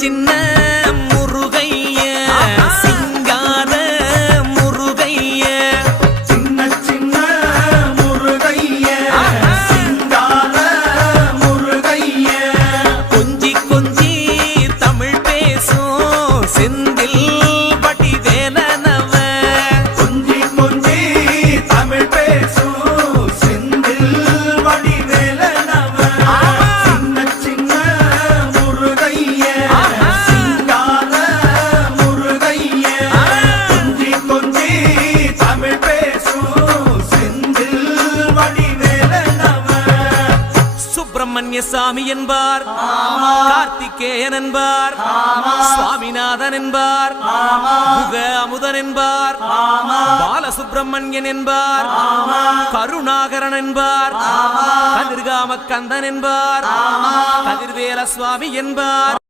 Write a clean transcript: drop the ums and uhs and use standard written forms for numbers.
சின்ன முருகைய சிங்கார முருகைய சின்ன சின்ன முருகைய சிங்கார முருகைய கொஞ்சி கொஞ்சி தமிழ் பேசும் செந்தில் வடிவேலனவ கொஞ்சி கொஞ்சி தமிழ் பேசும் செந்தில் வடிவேலனவ சின்ன சின்ன முருகைய சிங்கார முருகைய கொஞ்சி கொஞ்சி தமிழ் பேசும் செந்தில் வடிவேலனவ சுப்பிரமணிய சாமி என்பார், கார்த்திகேயன் என்பார், சுவாமிநாதன் என்பார், முக அமுதன் என்பார், பாலசுப்பிரமணியன் என்பார், கருணாகரன் என்பார், கதிர்காம கந்தன் என்பார், கதிர்வேல சுவாமி என்பார்.